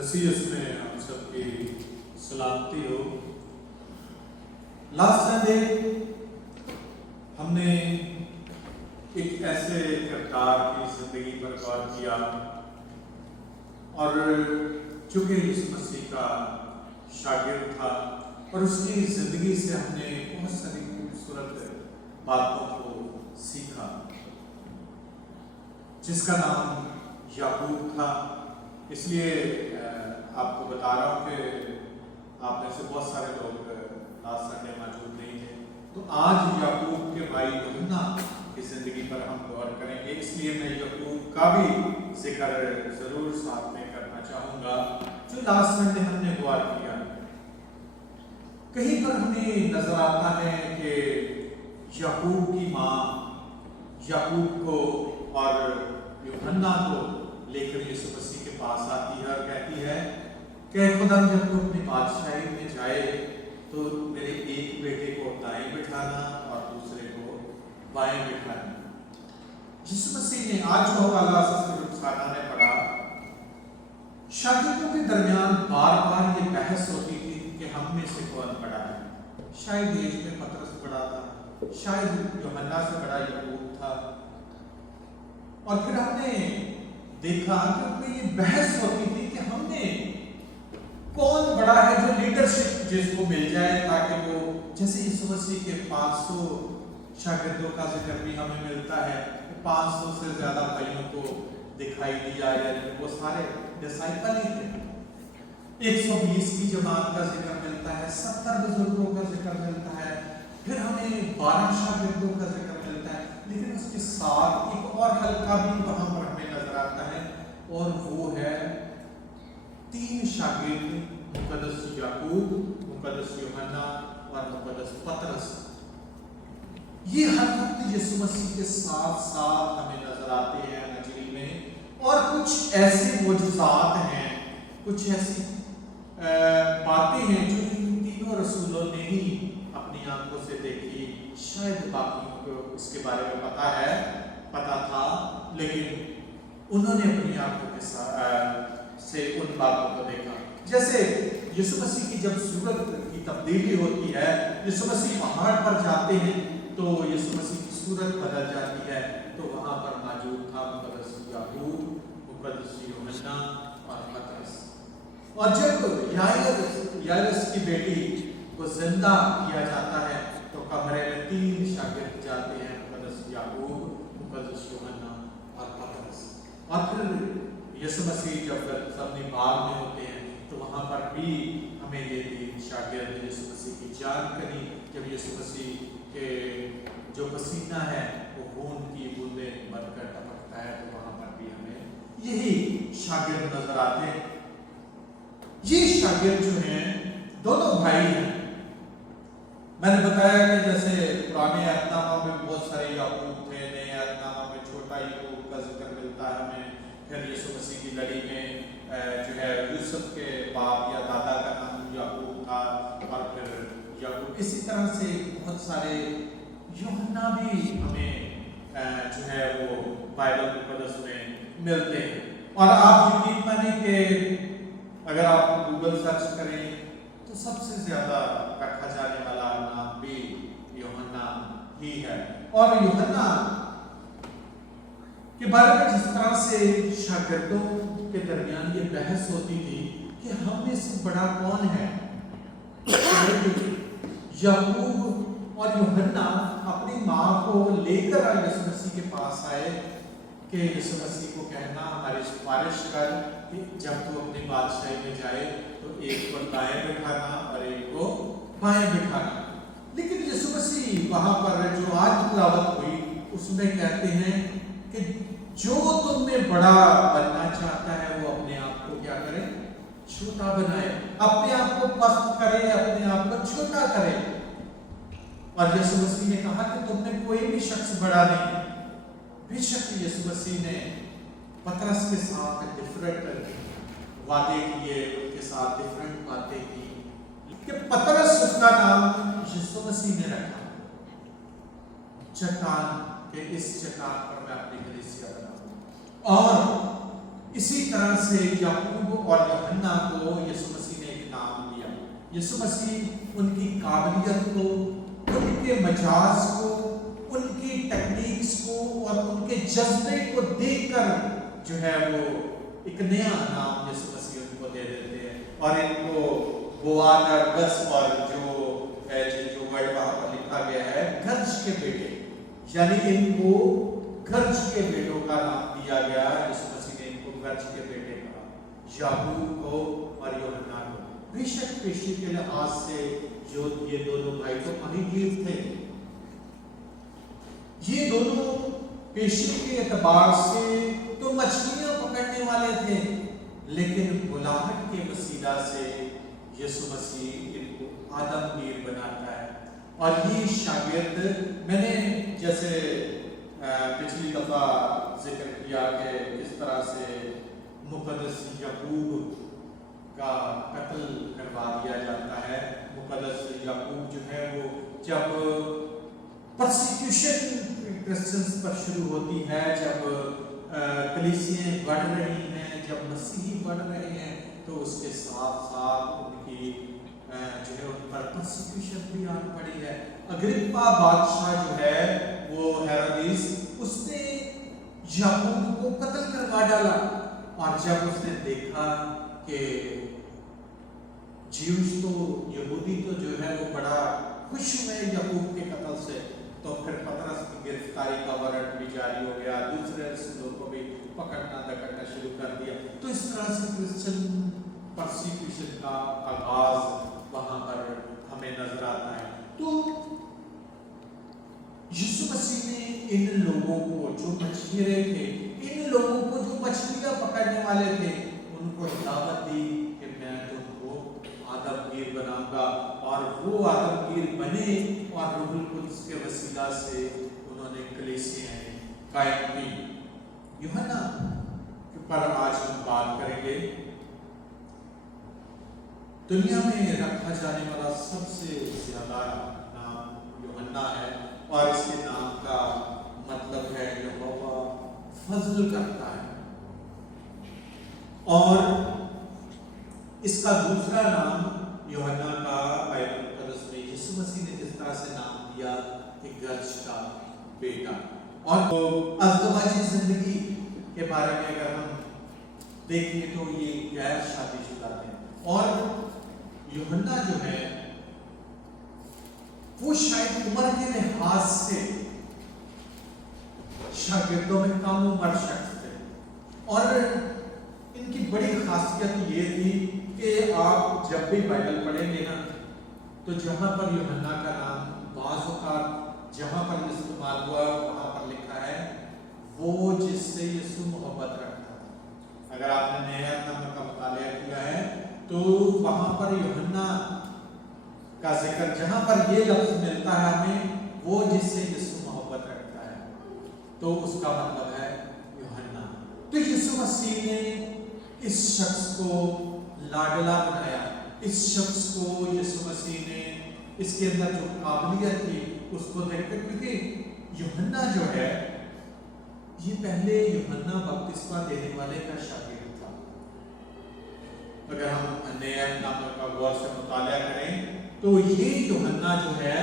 मसीह में आप सबकी सलामती हो। लास्ट संडे हमने एक ऐसे किरदार की जिंदगी पर गौर किया और चूंकि यीशु मसीह का शागिर्द था और उसकी जिंदगी से हमने बहुत सारी खूबसूरत बातों को सीखा, जिसका नाम याकूब था। इसलिए आपको बता रहा हूँ कि आप में से बहुत सारे लोग लास्ट संडे मौजूद नहीं थे, तो आज याकूब के भाई यूहन्ना की जिंदगी पर हम गौर करेंगे। इसलिए मैं याकूब का भी जिक्र जरूर साथ में करना चाहूँगा जो लास्ट संडे हमने गौर किया। कहीं पर हमें नजर आता है कि याकूब की माँ याकूब को और यूहन्ना को लेकर यीशु मसीह के पास आती है और कहती है कि खुदा जब तू अपनी बादशाही में जाए तो मेरे एक बेटे को दाएं बिठाना और दूसरे को बाएं बिठाना। यीशु मसीह ने आज जो वाला साना ने पढ़ा, शागिर्दों के दरमियान बार बार ये बहस होती थी कि हम में से कौन बड़ा है। शायद एज में पतरस बड़ा था, शायद यूहन्ना से बड़ा याकूब था। और फिर हमने देखा कि उनमें ये बहस होती थी कि हमने कौन बड़ा है, जो लीडरशिप जिसको मिल जाए, ताकि वो जैसे यीशु मसीह के 500 शागिर्दों का जिक्र भी हमें मिलता है, 500 से ज्यादा भाइयों को दिखाई दिया, यानी वो सारे डिसाइपल ही थे। 120 की जमात का जिक्र मिलता है, 70 बुजुर्गों का जिक्र मिलता है, फिर हमें 12 शागिर्दों का जिक्र मिलता है। लेकिन उसके साथ एक और हल्का भी वहां पर हमें नजर आता है, और वो है 3 शागिर्द, मुकद्दस याकूब, मुकद्दस यूहन्ना और मुकद्दस पतरस। ये हर वक्त यीशु मसीह के साथ साथ हमें नजर आते हैं अंजील में। और कुछ ऐसे मोजज़ात हैं, कुछ ऐसी बातें हैं जो इन तीनों रसूलों ने ही अपनी आंखों से देखी। शायद बाकियों को इसके बारे में पता था, लेकिन उन्होंने अपनी आंखों के से उन बातों को देखा। जैसे यीशु मसीह की जब सूरत की तब्दीली होती है, यीशु मसीह पहाड़ पर जाते हैं तो यीशु मसीह की सूरत बदल जाती है, तो वहां पर मौजूद था मुकद्दस याकूब, मुकद्दस यूहन्ना और पतरस। और जब याइरस की बेटी को जिंदा किया जाता है तो कमरे में 3 शागिर्द जाते हैं, मुकद्दस याकूब, मुकद्दस यूहन्ना और पतरस। और फिर यीशु मसीह जब सबने बाग में होते हैं तो वहां पर भी हमें ये 3 शागिर्द यीशु मसीह की जान करी। जब यीशु मसीह के जो पसीना है वो खून की बूंदें बनकर टपकता है, तो वहां पर भी हमें यही शागिर्द नजर आते हैं। ये शागिर्द जो हैं दोनों भाई हैं। मैंने बताया कि जैसे पुराने अहदनामा में बहुत सारे याकूब थे, नए अहदनामा में छोटा याकूब का जिक्र मिलता है हमें। फिर यीशु मसीह की लड़ी में जो है यूसुफ के बाप या दादा का नाम याकूब था, और फिर याकूब। इसी तरह से बहुत सारे यूहन्ना भी हमें जो है वो बाइबल मुकद्दस में मिलते हैं। और आप यकीन माने कि अगर आप गूगल सर्च करें तो सबसे ज्यादा रखा जाने वाला नाम भी यूहन्ना ही है। और यूहन्ना के बारे में जिस तरह से शागिर्दों के दरमियान ये बहस होती थी कि हम में से बड़ा कौन है, याकूब और यूहन्ना अपनी माँ को लेकर यीशु मसीह के पास आए कि यीशु मसीह को कहना, हमारी सिफारिश कर कि जब तू अपनी बादशाही में जाए तो एक को दाएं बिठाना और एक को बाएं बिठाना। लेकिन यीशु मसीह वहां पर जो आज तिलावत हुई उसमें कहते हैं कि जो तुम में बड़ा बनना चाहता है वो अपने आप को क्या करे, छोटा बनाए, अपने आप को पस्त करे, अपने आप को छोटा करे। और यीशु मसीह ने कहा कि तुम में कोई भी शख्स बड़ा नहीं। बेशक यीशु मसीह ने पतरस के साथ डिफरेंट वादे किए, उनके साथ डिफरेंट बातें की कि पतरस उसका नाम यीशु मसीह ने रखा, चट्टान के इस चट्टान पर मैं अपनी कलीसिया बनाऊंगा। और اسی طرح سے یعقوب اور یوحنا کو یسوع مسیح نے ایک نام دیا. یسوع مسیح ان کی قابلیت کو، ان کے مجاز کو، ان کی ٹیکنیکس کو اور ان کے جذبے کو دیکھ کر جو ہے وہ ایک نیا نام یسوع مسیح ان کو دے دیتے ہیں. اور ان کو بوانرگس اور جو ورڈ وہاں پر لکھا گیا ہے گرج کے بیٹے، یعنی ان کو گرج کے بیٹوں کا نام دیا گیا. یسوع مسیح نے ان کو گرج کے بیٹے کہا، یعقوب کو اور یوحنا کو. بے شک پیشی کے لحاظ سے جو یہ دونوں بھائی تو ماہی گیر تھے، یہ دونوں پیشی کے اعتبار سے تو مچھلیاں پکڑنے والے تھے، لیکن بلاہٹ کے وسیلہ سے یسوع مسیح ان کو آدم گیر بناتا ہے. اور یہ شاگرد، میں نے جیسے پچھلی دفعہ ذکر کیا کہ کس طرح سے مقدس یعقوب کا قتل کروا دیا جاتا ہے. مقدس یعقوب جو ہے وہ جب پرسیکیوشن کرسچنز پر شروع ہوتی ہے، جب کلیسیاں بڑھ رہی ہیں، جب مسیحی بڑھ رہے ہیں، تو اس کے ساتھ ساتھ ان کی جو ہے ان پر پرسیکیوشن بھی آن پڑی ہے. اگرپا بادشاہ جو ہے وہ ہیرودیس، اس نے یعقوب کو قتل کروا ڈالا. اور جب اس نے دیکھا کہ جیوش تو یہودی تو جو ہے وہ بڑا خوش ہوئے یعقوب کے قتل سے، تو پھر پطرس کی گرفتاری کا وارنٹ بھی جاری ہو گیا، دوسرے رسولوں کو بھی پکڑنا دکڑنا شروع کر دیا. تو اس طرح سے کرسچن پرسیکیوشن کا آغاز وہاں پر ہمیں نظر آتا ہے. تو یسوع مسیح نے ان لوگوں کو جو مچھلیے تھے، ان لوگوں کو جو مچھلیاں پکڑنے والے تھے، ان کو دعوت دی کہ میں تم کو آدم گیر بناؤں گا. اور وہ آدم گیر بنے اور روح القدس کے وسیلہ سے انہوں نے کلیسیاں قائم کی. یوحنا پر آج ہم بات کریں گے. دنیا میں رکھا جانے والا سب سے زیادہ نام یوحنا ہے، اور اس کے نام کا مطلب ہے یہوہ فضل کرتا ہے. اور اس کا دوسرا نام یوحنا کا بائبل مقدس میں یسوع مسیح نے جس طرح سے نام دیا کہ گرج کا بیٹا. اور ازدواجی زندگی کے بارے میں اگر ہم دیکھیں تو یہ غیر شادی شدہ ہیں، اور یوحنا جو ہے وہ شاید عمر کے لحاظ سے شاگردوں میں کم عمر شخص تھے. اور ان کی بڑی خاصیت یہ تھی کہ آپ جب بھی بائبل پڑھیں گے نا، تو جہاں پر یوحنا کا نام بعض اوقات جہاں پر استعمال ہوا وہاں پر لکھا ہے وہ جس سے یسوع محبت رکھتا تھا. اگر آپ نے نیا نام کا مطالعہ کیا ہے تو وہاں پر یوحنا کا ذکر جہاں پر یہ لفظ ملتا ہے ہمیں، وہ جس سے یسوع محبت رکھتا ہے، تو اس کا مطلب ہے یوحنا. تو یسوع مسیح نے اس شخص کو لاڈلا بنایا. اس شخص کو یسوع مسیح نے اس کے اندر جو قابلیت تھی اس کو دیکھ کر، کیونکہ یوحنا جو ہے یہ پہلے یوحنا بپتسمہ دینے والے کا شاگرد تھا. اگر ہم نیا نام کا غور سے مطالعہ کریں تو یہ یوحنا جو ہے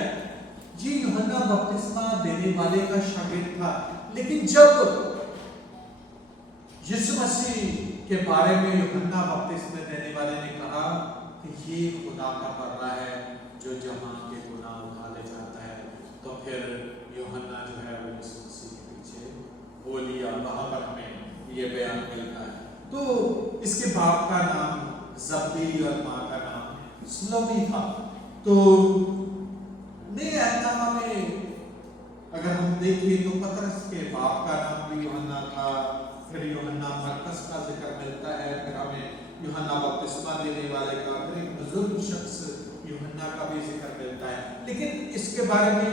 یہ یوحنا بپتسمہ دینے والے کا شاگرد تھا. لیکن جب یسوع مسیح کے بارے میں یوحنا بپتسمہ دینے والے نے کہا کہ یہ خدا کا بندہ ہے جو جہان کے گناہ اٹھا لے جاتا ہے، تو پھر یوحنا جو ہے وہ یسوع مسیح کے پیچھے ہو لیا. وہاں پر ہمیں یہ بیان ملتا ہے. تو اس کے باپ کا نام زبدی اور ماں کا نام سلومی تھا. تو نئے عہد میں اگر ہم دیکھیں تو پطرس کے باپ کا نام بھی یوحنا تھا. پھر یوحنا مرکز کا ذکر ملتا ہے، پھر ہمیں یوحنا بپتسمہ دینے والے کا، پھر ایک بزرگ شخص یوحنا کا بھی ذکر ملتا ہے. لیکن اس کے بارے میں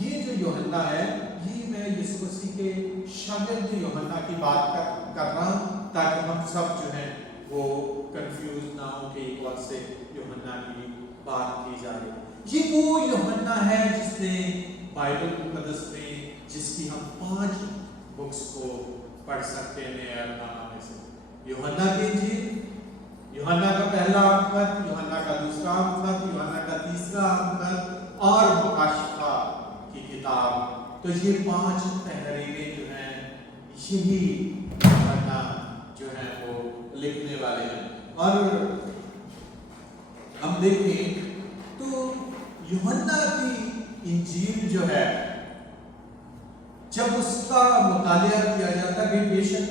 یہ جو یوحنا ہے، یہ میں یسوع مسیح کے شاگرد یوحنا کی بات کر رہا ہوں تاکہ ہم سب جو ہیں وہ کنفیوز نہ ہو کہ کون سے یوحنا کی بات کی جا رہی ہے. یہ وہ یوحنا ہے جس نے بائبل مقدس میں، جس کی ہم 5 بکس کو پڑھ سکتے ہیں نئے نامہ میں سے. यूहन्ना की इंजील, यूहन्ना का पहला खत, यूहन्ना का दूसरा खत, यूहन्ना का तीसरा खत और मुकाशफा की किताब। तो ये 5 तहरीरें जो हैं यही यूहन्ना जो है वो लिखने वाले हैं। और हम देखें तो यूहन्ना की इंजील जो है, जब उसका मुतालिया किया जाता है, बेशक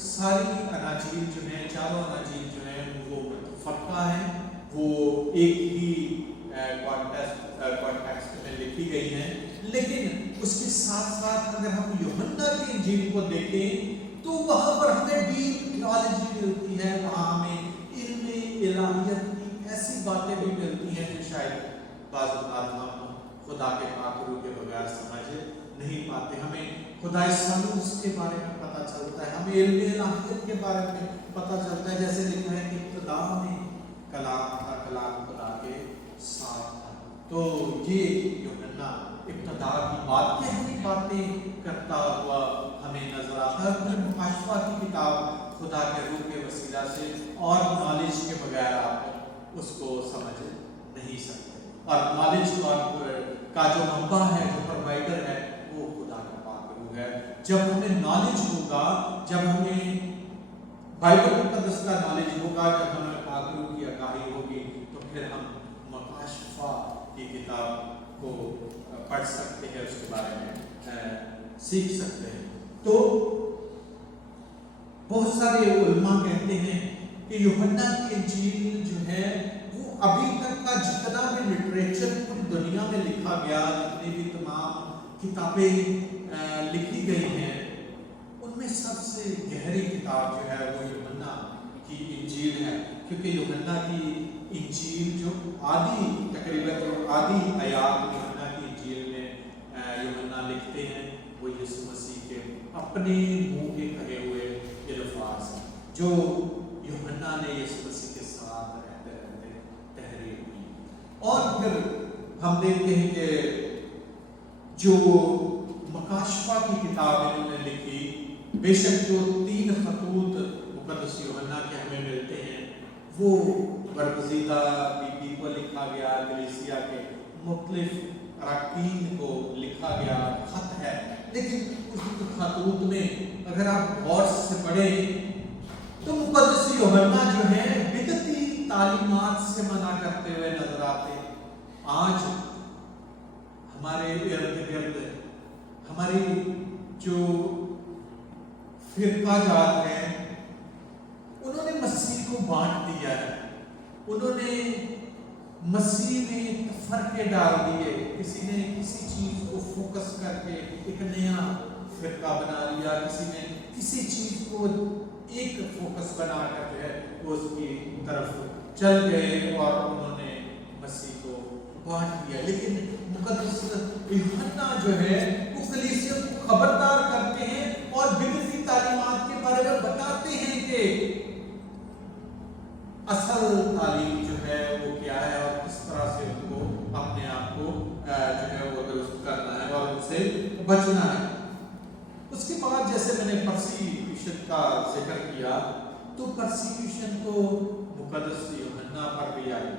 सारी अनाजील जो है, चारों अनाजील जो है वो मुतफ़क्का है, वो एक ही कॉन्टेक्स्ट में लिखी गई हैं, लेकिन उसके साथ साथ अगर हम यूहन्ना की इंजील को देखें तो वहाँ पर हमें डीप थियोलॉजी मिलती है, वहाँ हमें इल्म इलाहियत की ऐसी बातें भी मिलती हैं जो शायद बाज़ औक़ात हम खुदा के पाक रूह के बगैर समझ नहीं पाते। हमें खुदा सलूस के बारे में पता चलता है, हमें इल्म इलाहियत के बारे में पता चलता है, जैसे लिखा है कि इब्तिदा में कलाम था, कलाम खुदा के साथ था। तो ये यूहन्ना इब्तिदा की बातें करता हुआ हमें नजर आता है। फिर मुकाशफा की किताब खुदा के रूह के वसीला से और नॉलेज के बगैर आप उसको समझ नहीं सकते, और नॉलेज का जो मंबा है, जो प्रोवाइडर है, वो खुदा का पाक रूह है। जब हमें नॉलेज होगा, जब हमें बाइबल मुक़द्दस का नॉलेज होगा, जब हमें पाक रूह की आगाही होगी, तो फिर हम मुकाशफा की किताब को पढ़ सकते हैं, उसके बारे में सीख सकते हैं। तो बहुत सारे उलमा कहते हैं कि यूहन्ना की इंजील जो है वो अभी तक का जितना भी लिटरेचर पूरी दुनिया में लिखा गया, जितनी भी तमाम किताबें लिखी गई हैं, उनमें सबसे गहरी किताब जो है वो यूहन्ना की इंजील है। क्योंकि यूहन्ना की इंजील जो तकरीबन जो आधी आयात यूहन्ना की इंजील में यूहन्ना लिखते हैं, वो यीशु मसीह के अपने मुंह के कहे हुए अल्फाज हैं, जो यूहन्ना ने यीशु मसीह के साथ रहते रहते तहरीर की। और फिर हम देखते हैं कि जो मुकाशफा की किताब इन्होंने लिखी, बेशक जो 3 खतूत मुक़द्दस यूहन्ना के हमें मिलते हैं, वो बरगज़ीदा बीबी को लिखा गया, कलीसिया के मुख्तलिफ अरकान को लिखा गया खत है। लेकिन उस खतूत में अगर आप गौर से पढ़ें तो मुक़द्दस यूहन्ना जो है बिदती तालीमात से मना करते हुए नजर आते। आज हमारे इर्द गिर्द हमारी जो फिरका जात है, उन्होंने मसीह को बांट दिया है, उन्होंने मसीह में तफरके डाल दिए। किसी ने किसी चीज को फोकस करके एक नया फिरका बना लिया, किसी ने किसी चीज को एक फोकस बनाकर जो है वो उसकी तरफ चल गए और उन्होंने मसीह को बांट दिया। लेकिन मुक़द्दस यूहन्ना जो है वो कलीसिया को खबरदार करते हैं और बिदती तालीमात के बारे में बताते हैं कि असल तालीम जो है वो क्या है और किस तरह से उनको अपने आप को जो है वो दुरुस्त करना है और उनसे बचना है। उसके बाद जैसे मैंने परसीक्यूशन का जिक्र किया, तो परसीक्यूशन तो मुक़द्दस यूहन्ना पर भी आई।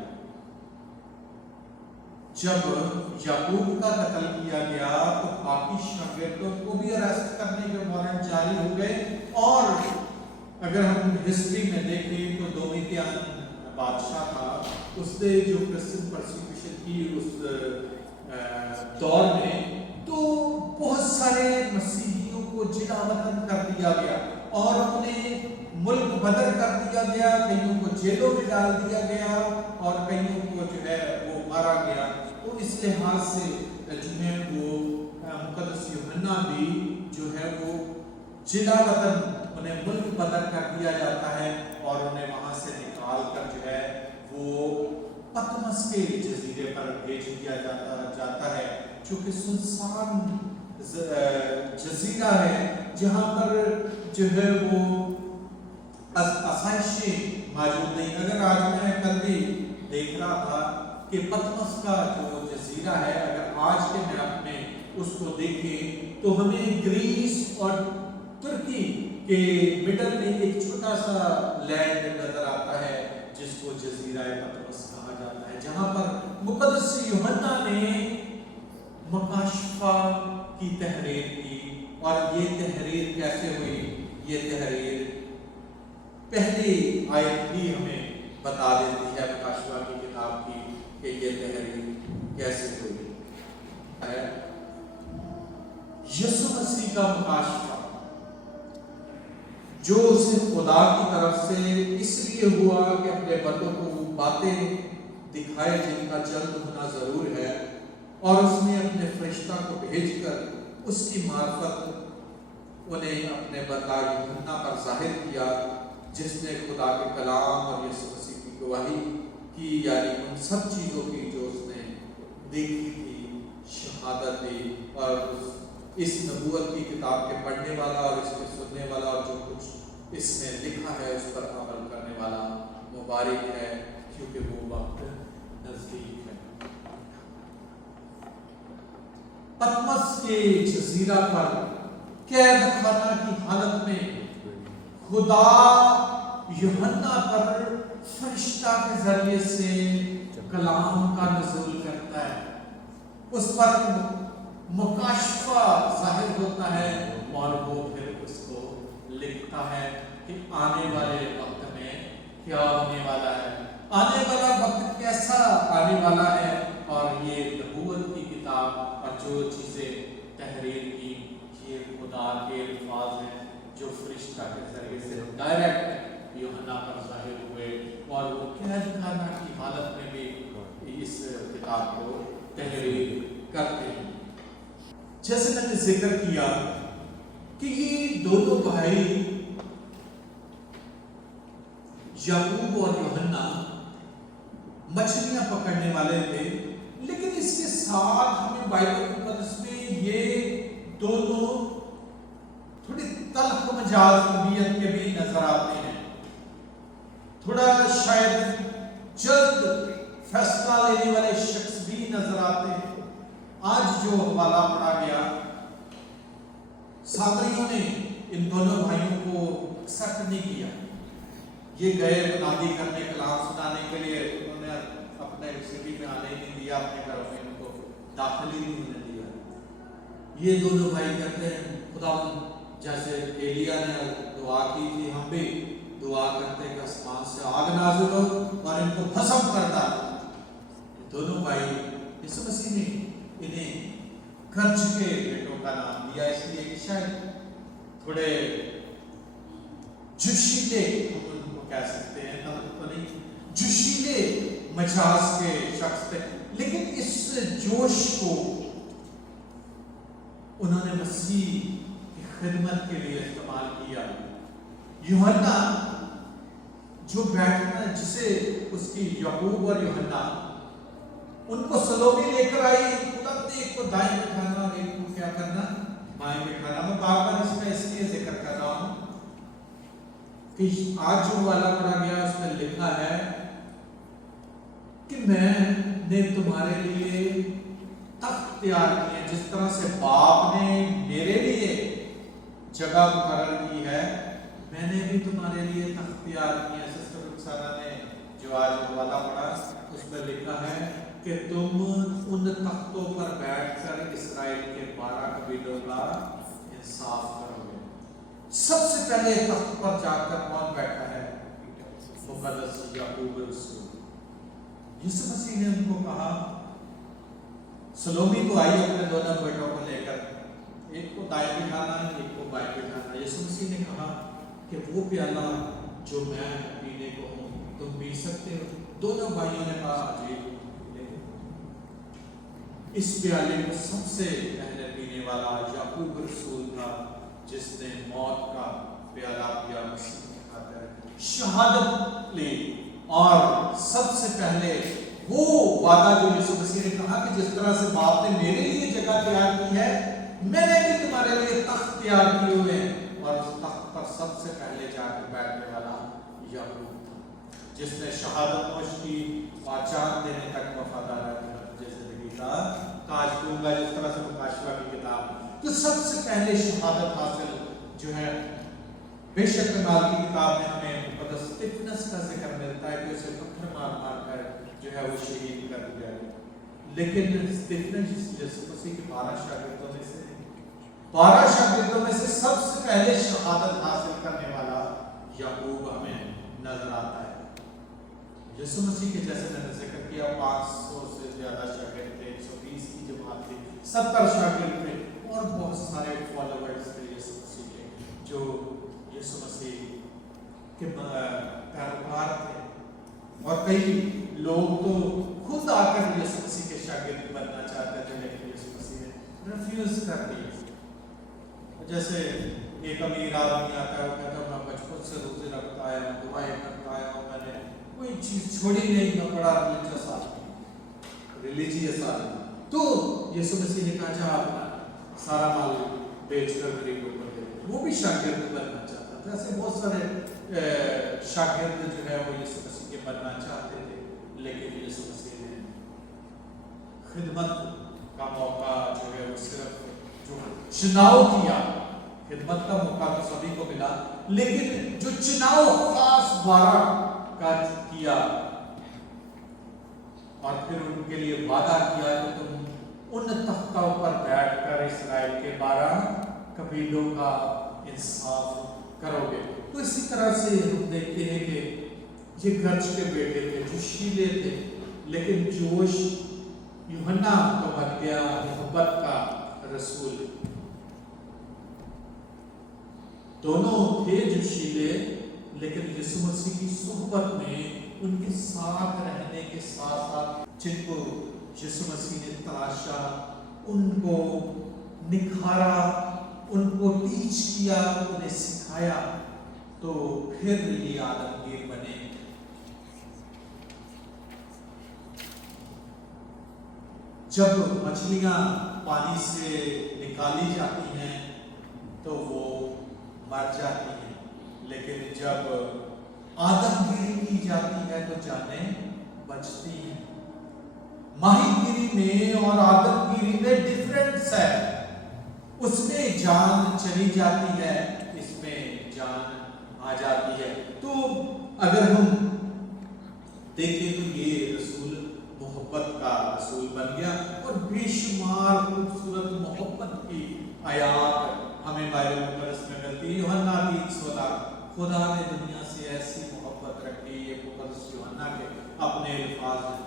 जब याकूब का कत्ल किया गया तो बाकी शागिर्दों को भी अरेस्ट करने के वारंट जारी हो गए। और अगर हम हिस्ट्री में देखें तो डोमिटियन बादशाह था, उसने जो क्रिश्चियन परसिक्यूशन की उस दौर में, तो बहुत सारे मसीहियों को जिला वतन कर दिया गया और उन्हें मुल्क बदर कर दिया गया, कईयों को जेलों में डाल दिया गया और कईयों को जो है वो मारा गया। तो इस लिहाज से जो है वो मुक़द्दस यूहन्ना भी जो है वो जिला वतन, उन्हें मुल्क बदर कर दिया जाता है और उन्हें वहां से निकाल कर जो है वो पतमस के जजीरे पर भेज दिया जाता है, जो कि सुनसान जजीरा है, जहां पर जो है वो आसाइशें मौजूद नहीं। अगर आज मैं कल भी देख रहा था कि पतमस का जो जजीरा है, अगर आज के मैप में उसको देखें तो हमें ग्रीस और तुर्की کہ مڈل میں ایک چھوٹا سا لینڈ نظر آتا ہے جس کو جزیرہ پطرس کہا جاتا ہے، جہاں پر مقدس یوحنا نے مکاشفہ کی تحریر کی۔ اور یہ تحریر کیسے ہوئی؟ یہ تحریر پہلی آیت بھی ہمیں بتا دیتی ہے مکاشفہ کی کتاب کی کہ یہ تحریر کیسے ہوئی ہے۔ یسوع مسیح کا مکاشفہ جو اسے خدا کی طرف سے اس لیے ہوا کہ اپنے بندوں کو وہ باتیں دکھائے جن کا جلد ہونا ضرور ہے، اور اس نے اپنے فرشتہ کو بھیج کر اس کی معرفت انہیں اپنے بندہ یوحنا پر ظاہر کیا، جس نے خدا کے کلام اور یسوع مسیح کی گواہی کی، یعنی ان سب چیزوں کی جو اس نے دیکھی تھی، شہادت دی، اور اس نبوت کی کتاب کے پڑھنے والا اور اس کے سننے والا اور جو کچھ اس میں لکھا ہے اس پر عمل کرنے والا مبارک ہے، کیونکہ وہ وقت نزدیک ہے۔ پتمس کے جزیرہ پر قید خانہ کی حالت میں خدا یوحنا پر فرشتہ کے ذریعے سے کلام کا نزول کرتا ہے، اس پر مکاشفہ ظاہر ہوتا ہے، اور وہ پھر اس کو لکھتا ہے کہ آنے والے وقت میں کیا ہونے والا ہے، آنے والا وقت کیسا آنے والا ہے۔ اور یہ نبوت کی کتاب اور جو چیزیں تحریر کی، یہ خدا کے الفاظ ہیں جو فرشتہ کے ذریعے سے ڈائریکٹ یوحنا پر ظاہر ہوئے، اور وہ قید خانہ کی حالت میں بھی اس کتاب کو تحریر کرتے ہیں۔ جیسے میں نے ذکر کیا کہ یہ دونوں بھائی یعقوب اور یوحنا مچھلیاں پکڑنے والے تھے، لیکن اس کے ساتھ ہمیں بائبل مقدس میں یہ دونوں تھوڑی تلخ مجاز طبیعت کے بھی نظر آتے ہیں، تھوڑا شاید جلد فیصلہ لینے والے شخص بھی نظر آتے ہیں۔ آج جو حوالہ پڑھا گیا، سامریوں نے ان دونوں بھائیوں کو ایکسپٹ نہیں کیا، یہ گئے منادی کرنے، کلام سنانے کے لیے، انہوں نے اپنے سٹی میں آنے نہیں دیا، اپنے گھروں میں ان کو داخل ہی نہیں ہونے دیا۔ یہ دونوں بھائی کہتے ہیں خدا جیسے ایلیا نے دعا کی تھی، ہم بھی دعا کرتے کہ آسمان سے آگ نازل ہو اور ان کو بھسم کر ڈالے۔ دونوں بھائی یسوع مسیح نے انہیں کرچ کے بیٹوں کا نام دیا، اس لیے کہ شاید تھوڑے جوشیلے، ہم ان کو کہہ سکتے ہیں، تو نہیں، جوشیلے مجاز کے شخص تھے، لیکن اس جوش کو انہوں نے مسیح کی خدمت کے لیے استعمال کیا۔ یوحنا جو بیٹھنا، جسے اس کی یعقوب اور یوحنا ان کو سلومی لے کر آئی، ترنت ایک کو دائیں بٹھانا اور ایک کو کیا کرنا، بائیں بٹھانا۔ میں بار بار اس میں اس لیے ذکر کر رہا ہوں کہ آج جو حوالہ پڑھا گیا اس میں لکھا ہے کہ میں نے تمہارے لیے تخت تیار کیے، جس طرح سے باپ نے میرے لیے جگہ مقرر کی ہے، میں نے بھی تمہارے لیے تخت تیار کیے۔ سسٹر رخسانہ نے جو آج حوالہ پڑھا اس میں لکھا ہے کہ تم ان تختوں پر بیٹھ کر اسرائیل کے 12 قبیلوں کا انصاف کرو گے۔ سب سے پہلے تخت پر جا کر کون بیٹھا ہے؟ مقدس یعقوب رسول۔ یسوع مسیح نے ان کو کہا، سلومی کو آئی اپنے دونوں بیٹوں کو لے کر، ایک کو دائیں بٹھانا ہے، ایک کو بائیں بٹھانا ہے۔ یسوع مسیح نے کہا کہ وہ پیالہ جو میں پینے کو ہوں تم پی سکتے ہو؟ دونوں بھائیوں نے کہا جی۔ اس پیالے کو سب سے پہلے پینے والا یعقوب رسول تھا، جس نے موت کا پیالہ پیا مسیح کی خاطر، شہادت لی، اور سب سے پہلے وہ وعدہ جو یسوع مسیح نے کہا کہ جس طرح سے باپ نے میرے لیے جگہ تیار کی ہے، میں نے بھی تمہارے لیے تخت تیار کیے ہوئے ہیں، اور اس تخت پر سب سے پہلے جا کے بیٹھنے والا یعقوب تھا، جس نے شہادت نوش کی اور جان دینے تک وفادار رہا، جیسے زندگی کا تاج دوں گا، جس طرح سے مکاشفہ کی کتاب۔ تو سب سے پہلے شہادت حاصل جو ہے बेशक माल की किताब में हमें मुकद्दस स्तिफनस का जिक्र मिलता है कि उसे पत्थर मार मार कर जो है वो शहीद कर दिया गया, लेकिन स्तिफनस यीशु मसीह के 12 शागिर्दों में से 12 शागिर्दों में से सबसे पहले शहादत हासिल करने वाला याकूब हमें नजर आता है। यीशु मसीह के जैसे मैंने जिक्र किया 500 से ज्यादा शागिर्द थे, 120 की जमात थी, 70 शागिर्द थे और बहुत सारे फॉलोअर्स थे यीशु मसीह के, जो यीशु मसीह के पैरोकार थे। और कई लोग तो खुद आकर यीशु मसीह के शागिर्द बनना चाहते थे, लेकिन यीशु मसीह ने रिफ्यूज कर दिया। जैसे एक अमीर आदमी आता है, वो कहता है मैं बचपन से रोजे रखता आया हूँ, दुआएं करता आया हूँ, मैंने कोई चीज छोड़ी नहीं, मैं बड़ा रिलीजियस आदमी। तो यीशु मसीह ने कहा जा अपना सारा माल बेचकर गरीबों को दे। वो भी शागिर्द बनना चाहता था। ऐसे बहुत सारे शागिर्द जो है वो यीशु मसीह के बनना चाहते थे, लेकिन यीशु मसीह ने खिदमत का मौका जो है वो सिर्फ जो चुनाव किया, खिदमत का मौका तो सभी को मिला, लेकिन जो चुनाव खास 12 का किया और फिर उनके लिए वादा किया कि तुम उन तख्तों पर बैठकर इस्राएल के 12 कबीलों का इंसाफ करोगे। तो इसी तरह से हम देखते हैं कि ये गर्ज के बेटे थे, जोशीले थे, लेकिन जोश यूहन्ना को बन गया मोहब्बत का रसूल। दोनों थे जोशीले, लेकिन यीशु मसीह की सोहबत में उनके साथ रहने के साथ साथ जिनको यीशु मसीह ने तराशा, उनको निखारा, उनको टीच किया, उन्हें सिखाया, तो फिर ये आलमगीर बने। जब मछलियां पानी से निकाली जाती हैं तो वो मर जाती हैं, लेकिन जब आदमगिरी की जाती है तो जानें बचती हैं। माहीगिरी में और आदमगिरी में डिफरेंस है। उसमें जान चली जाती है, इसमें जान आ जाती है। तो अगर हम देखें तो ये रसूल मोहब्बत का रसूल बन गया और बेशुमार खूबसूरत मोहब्बत की आयात हमें बाइबल मुकद्दस में मिलती है। यूहन्ना 3:16 खुदा ने दुनिया से ऐसी मोहब्बत रखी, ये मुकद्दस यूहन्ना के अपने अल्फाज हैं।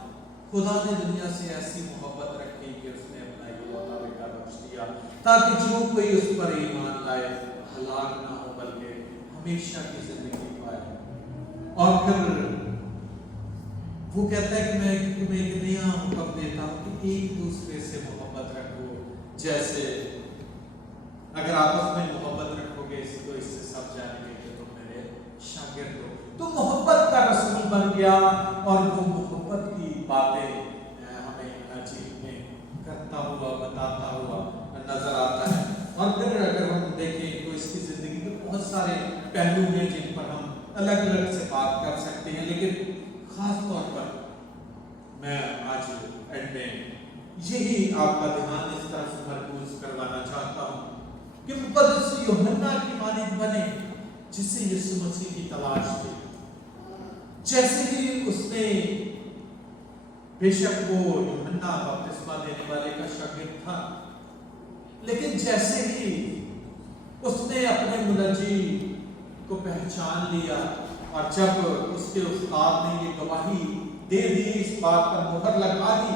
खुदा ने दुनिया से ऐसी मोहब्बत रखी कि उसने अपना इकलौता बेटा बख्श दिया, ताकि जो कोई उस पर ईमान लाए हलाक ना हो, बल्कि हमेशा की जिंदगी पाए। और फिर वो कहता है कि मैं तुम्हें एक नया हुक्म देता हूँ कि एक दूसरे से मोहब्बत रखो, जैसे अगर आपस में मोहब्बत रखोगे तो इससे सब जानेंगे कि तुम मेरे शागिर्द हो। तो मोहब्बत का रसूल बन गया और वो मोहब्बत की बातें हमें अजीब में करता हुआ, बताता हुआ नजर आता है। और फिर अगर हम देखें तो इसकी जिंदगी में बहुत सारे पहलू हैं जिन पर हम अलग अलग से बात कर सकते हैं, लेकिन खास तौर पर मैं आज एंड में यही आपका ध्यान इस तरफ मरकूज करवाना चाहता हूँ कि मुकद्दस यूहन्ना की मानिंद बने, जिसे यीशु मसीह की तलाश थी। जैसे ही उसने, बेशक वो यूहन्ना बपतिस्मा देने वाले का शागिर्द था, लेकिन जैसे ही उसने अपने मुनज्जी को पहचान लिया और जब उसके उस्ताद ने ये गवाही दे दी, इस बात पर मुहर लगा दी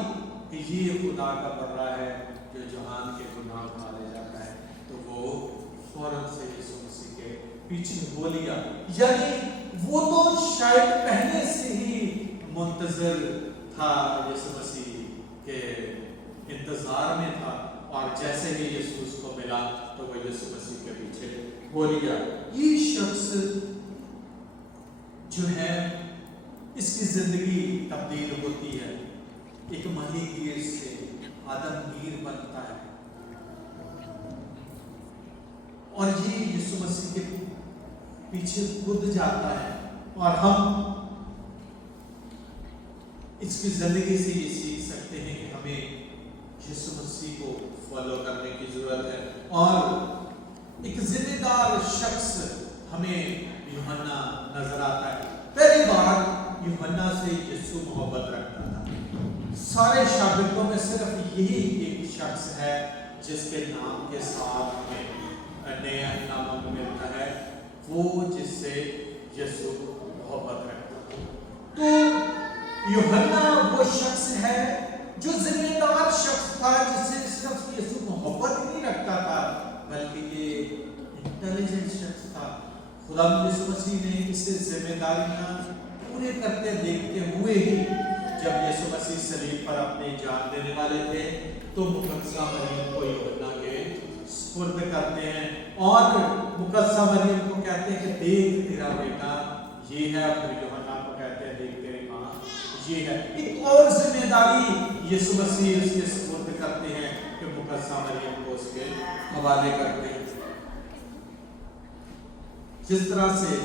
कि ये खुदा का बर्रा है जो जहान के गुनाह उठा ले जाता है, तो वो फौरन से यीशु मसीह के पीछे हो लिया। यानी वो तो शायद पहले से ही मुंतजर था, यीशु मसीह के इंतजार में था, और जैसे ही यीशु उसको मिला तो वो यीशु मसीह के पीछे हो लिया। ये शख्स जो है इसकी जिंदगी तब्दील होती है, एक माहीगीर से आदमगीर बनता है, और ये यीशु मसीह के पीछे कूद जाता है। और हम इसकी जिंदगी से ये सीख सकते हैं कि हमें यीशु मसीह को फॉलो करने की जरूरत है, और एक जिम्मेदार शख्स ہمیں یوحنا نظر آتا ہے. پہلی بار یوحنا سے یسوع محبت رکھتا تھا. سارے شاگردوں میں صرف یہی ایک شخص ہے جس کے نام کے ساتھ ہمیں نیا نام ملتا ہے, وہ جس سے یسوع محبت رکھتا تھا. تو یوحنا وہ شخص ہے جو ذمہ دار شخص تھا, جس سے صرف یسوع محبت ہی نہیں رکھتا تھا بلکہ یہ انٹیلیجنٹ شخص تھا. خدا یسوع مسیح نے اسے ذمہ داریاں پورے کرتے دیکھتے ہوئے ہی جب یسوع مسیح صلیب پر اپنی جان دینے والے تھے تو مقدسہ مریم کو یوحنا کے سپرد کرتے ہیں اور مقدسہ مریم کو کہتے ہیں کہ دیکھ تیرا بیٹا یہ ہے, اور یوحنا کو کہتے ہیں دیکھ تیری ماں یہ ہے. ایک اور ذمہ داری یسوع مسیح اس کے سپرد کرتے ہیں کہ مقدسہ مریم کو اس کے حوالے کرتے ہیں. جس طرح سے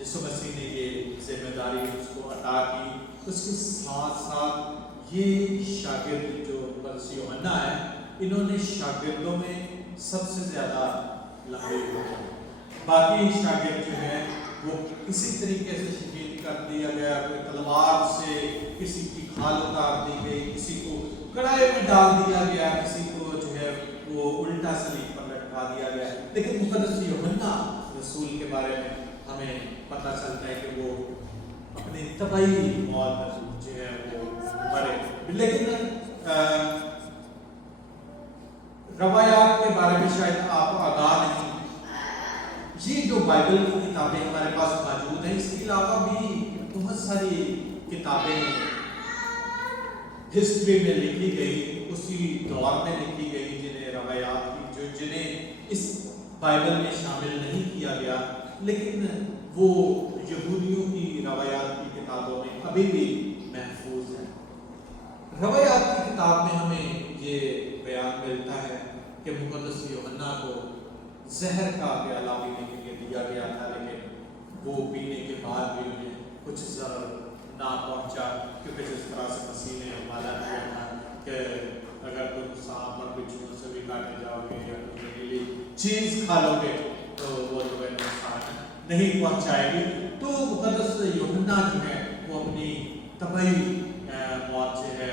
یسوع مسیح نے یہ ذمہ داری اس کو عطا کی, اس کے ساتھ ساتھ یہ شاگرد جو مقدس یوحنا ہے, انہوں نے شاگردوں میں سب سے زیادہ لمبے ہوئے. باقی شاگرد جو ہے وہ کسی طریقے سے شہید کر دیا گیا, کوئی تلوار سے کسی کی کھال اتار دی گئی, کسی کو کڑھائی میں ڈال دیا گیا, کسی کو جو ہے وہ الٹا صلیب پر لٹکا دیا گیا. لیکن مقدس یوحنا رسول کے بارے میں ہمیں پتہ چلتا ہے کہ وہ اپنی طبعی موت جو ہے وہ مرے. لیکن روایات کے بارے میں شاید آپ آگاہ نہیں. یہ جو بائبل کی کتابیں ہمارے پاس موجود ہیں, اس کے علاوہ بھی بہت ساری کتابیں ہسٹری میں لکھی گئی, اسی دور میں لکھی گئی, جنہیں روایات کی جنہیں اس بائبل میں شامل نہیں کیا گیا, لیکن وہ یہودیوں کی روایات کی کتابوں میں ابھی بھی محفوظ ہے. روایات کی کتاب میں ہمیں یہ بیان ملتا ہے کہ مقدس یوحنا کو زہر کا پیالہ پینے کے لیے دیا گیا تھا, لیکن وہ پینے کے بعد بھی انہیں کچھ ضرر نہ پہنچا, کیونکہ جس طرح سے مسیح نے وعدہ کیا تھا کہ اگر تم سانپ اور بچھو سے بھی کاٹے جاؤ گے یا تم زہریلی چیز کھا لو گے تو وہ تمہیں نقصان نہیں پہنچائے گی. تو مقدس یوحنا جو ہے وہ اپنی طبعی موت جو ہے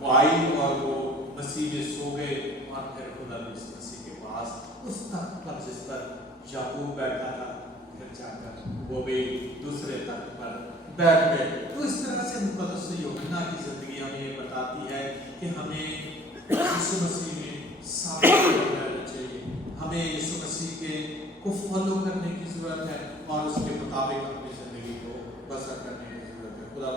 وہ آئی اور وہ مسیح میں سو گئے, اور پھر خدا مسیح کے پاس اس تخت پر جس پر یعقوب بیٹھا تھا پھر جا کر وہ بھی دوسرے تخت پر بیٹھ گئے. تو اس طرح سے مقدس یوحنا کی زندگی ہمیں یہ بتاتی ہے کہ ہمیں یسوع مسیح میں ثابت رہنا چاہیے, ہمیں یسوع مسیح کے کو فالو کرنے کی ضرورت ہے اور اس کے مطابق اپنی زندگی کو بسر کرنے کی ضرورت ہے. خدا